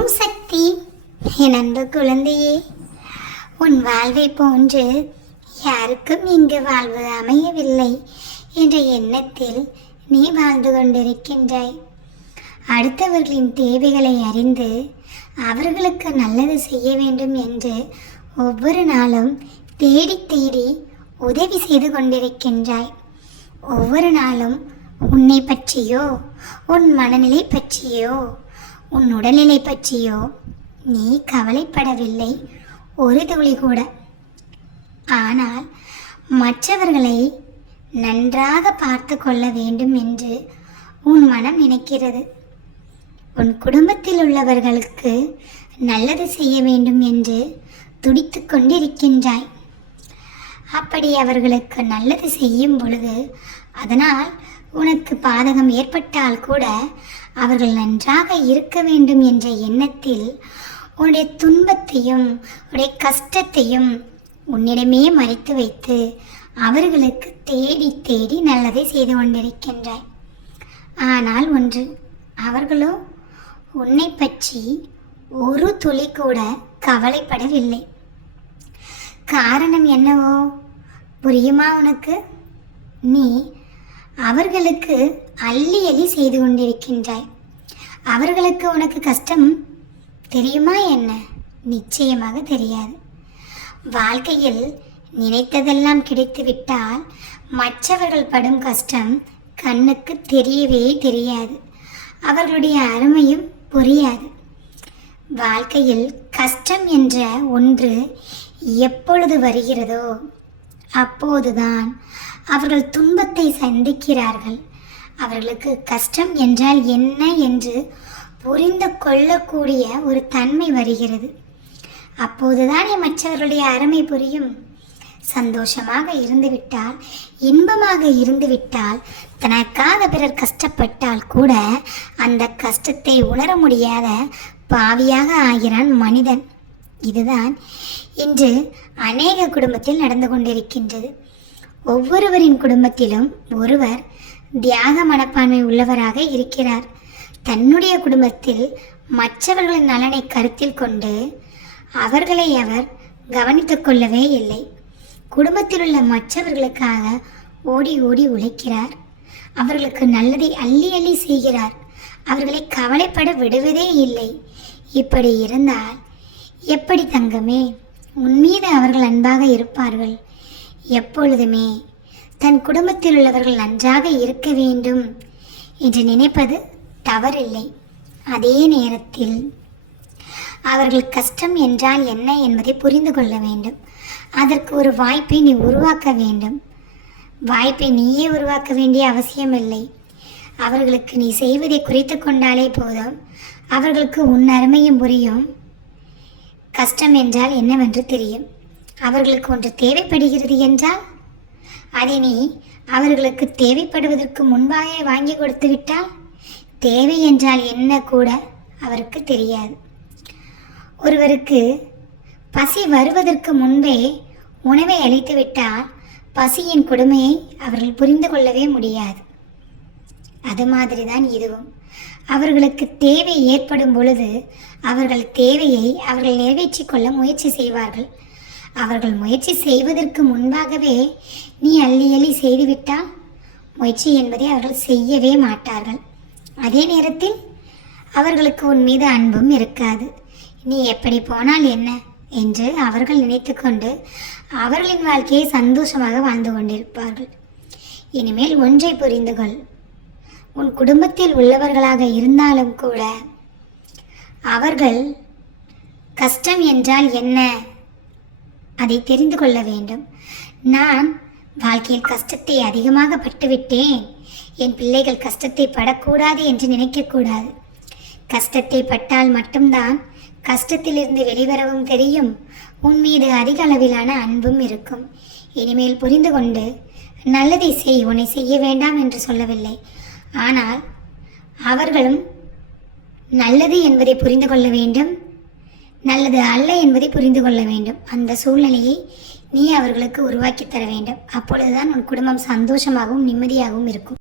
ஓம் சக்தி. என் அன்பு குழந்தையே, உன் வாழ்வை போன்று யாருக்கும் இங்கு வாழ்வு அமையவில்லை என்ற எண்ணத்தில் நீ வாழ்ந்து கொண்டிருக்கின்றாய். அடுத்தவர்களின் தேவைகளை அறிந்து அவர்களுக்கு நல்லது செய்ய வேண்டும் என்று ஒவ்வொரு நாளும் தேடி தேடி உதவி செய்து கொண்டிருக்கின்றாய். ஒவ்வொரு நாளும் உன்னை பற்றியோ, உன் மனநிலை பற்றியோ, உன் உடல்நிலை பற்றியோ நீ கவலைப்படவில்லை ஒரு துளி கூட. ஆனால் மற்றவர்களை நன்றாக பார்த்து கொள்ள வேண்டும் என்று உன் மனம் நினைக்கிறது. உன் குடும்பத்தில் உள்ளவர்களுக்கு நல்லது செய்ய வேண்டும் என்று துடித்து கொண்டிருக்கின்றாய். அப்படி அவர்களுக்கு நல்லது செய்யும் பொழுது அதனால் உனக்கு பாதகம் ஏற்பட்டால் கூட அவர்கள் நன்றாக இருக்க வேண்டும் என்ற எண்ணத்தில் உன்னுடைய துன்பத்தையும் உன்னுடைய கஷ்டத்தையும் உன்னிடமே மறைத்து வைத்து அவர்களுக்கு தேடி தேடி நல்லதை செய்து கொண்டிருக்கின்றாய். ஆனால் ஒன்று, அவர்களோ உன்னை பற்றி ஒரு துளி கூட கவலைப்படவில்லை. காரணம் என்னவோ புரியுமா உனக்கு? நீ அவர்களுக்கு அள்ளி அள்ளி செய்து கொண்டிருக்கின்றாய். அவர்களுக்கு உனக்கு கஷ்டம் தெரியுமா என்ன? நிச்சயமாக தெரியாது. வாழ்க்கையில் நினைத்ததெல்லாம் கிடைத்துவிட்டால் மற்றவர்கள் படும் கஷ்டம் கண்ணுக்கு தெரியவே தெரியாது. அவர்களுடைய அருமையும் புரியாது. வாழ்க்கையில் கஷ்டம் என்ற ஒன்று எப்பொழுது வருகிறதோ அப்போதுதான் அவர்கள் துன்பத்தை சந்திக்கிறார்கள். அவர்களுக்கு கஷ்டம் என்றால் என்ன என்று புரிந்து கொள்ளக்கூடிய ஒரு தன்மை வருகிறது. அப்போதுதானே மற்றவர்களுடைய அருமை புரியும். சந்தோஷமாக இருந்துவிட்டால், இன்பமாக இருந்துவிட்டால், தனக்காக பிறர் கஷ்டப்பட்டால் கூட அந்த கஷ்டத்தை உணர முடியாத பாவியாக ஆகிறான் மனிதன். இதுதான் இன்று அநேக குடும்பத்தில் நடந்து கொண்டிருக்கின்றது. ஒவ்வொருவரின் குடும்பத்திலும் ஒருவர் தியாக மனப்பான்மை உள்ளவராக இருக்கிறார். தன்னுடைய குடும்பத்தில் மற்றவர்களின் நலனை கருத்தில் கொண்டு அவர்களை அவர் கவனித்துக் கொள்ளவே இல்லை. குடும்பத்தில் உள்ள மற்றவர்களுக்காக ஓடி ஓடி உழைக்கிறார். அவர்களுக்கு நல்லதை அள்ளி அள்ளி செய்கிறார். அவர்களை கவலைப்பட விடுவதே இல்லை. இப்படி இருந்தால் எப்படி தங்கமே உன்மீது அவர்கள் அன்பாக இருப்பார்கள்? எப்பொழுதுமே தன் குடும்பத்தில் உள்ளவர்கள் நன்றாக இருக்க வேண்டும் என்று நினைப்பது தவறில்லை. அதே நேரத்தில் அவர்கள் கஷ்டம் என்றால் என்ன என்பதை புரிந்து கொள்ள வேண்டும். அதற்கு ஒரு வாய்ப்பை நீ உருவாக்க வேண்டும். வாய்ப்பை நீயே உருவாக்க வேண்டிய அவசியமில்லை. அவர்களுக்கு நீ செய்வதை குறைத்து கொண்டாலே போதும். அவர்களுக்கு உன் அருமையும் புரியும். கஷ்டம் என்றால் என்னவென்று தெரியும். அவர்களுக்கு ஒன்று தேவைப்படுகிறது என்றால் அதை நீ அவர்களுக்கு தேவைப்படுவதற்கு முன்பாக வாங்கி கொடுத்து விட்டால் தேவை என்றால் என்ன கூட அவருக்கு தெரியாது. ஒருவருக்கு பசி வருவதற்கு முன்பே உணவை அளித்து விட்டால் பசியின் கொடுமையை அவர்கள் புரிந்து கொள்ளவே முடியாது. அது மாதிரி தான் இதுவும். அவர்களுக்கு தேவை ஏற்படும் பொழுது அவர்கள் தேவையை அவர்கள் நிறைவேற்றி கொள்ள முயற்சி செய்வார்கள். அவர்கள் முயற்சி செய்வதற்கு முன்பாகவே நீ அள்ளி அள்ளி செய்துவிட்டால் முயற்சி என்பதை அவர்கள் செய்யவே மாட்டார்கள். அதே நேரத்தில் அவர்களுக்கு உன் மீது அன்பும் இருக்காது. நீ எப்படி போனால் என்ன என்று அவர்கள் நினைத்து கொண்டு அவர்களின் வாழ்க்கையை சந்தோஷமாக வாழ்ந்து கொண்டிருப்பார்கள். இனிமேல் ஒன்றை புரிந்து கொள். உன் குடும்பத்தில் உள்ளவர்களாக இருந்தாலும் கூட அவர்கள் கஷ்டம் என்றால் என்ன அதை தெரிந்து கொள்ள வேண்டும். நான் வாழ்க்கையில் கஷ்டத்தை அதிகமாக பட்டுவிட்டேன், என் பிள்ளைகள் கஷ்டத்தை படக்கூடாது என்று நினைக்கக்கூடாது. கஷ்டத்தை பட்டால் மட்டும்தான் கஷ்டத்திலிருந்து வெளிவரவும் தெரியும். உன் மீது அதிக அளவிலான அன்பும் இருக்கும். இனிமேல் புரிந்து கொண்டு நல்லதை செய். உன்னை செய்ய வேண்டாம் என்று சொல்லவில்லை. ஆனால் அவர்களும் நல்லது என்பதை புரிந்து கொள்ள வேண்டும், நல்லது அல்ல என்பதை புரிந்து கொள்ள வேண்டும். அந்த சூழ்நிலையை நீ அவர்களுக்கு உருவாக்கி தர வேண்டும். அப்பொழுதுதான் உன் குடும்பம் சந்தோஷமாகவும் நிம்மதியாகவும் இருக்கும்.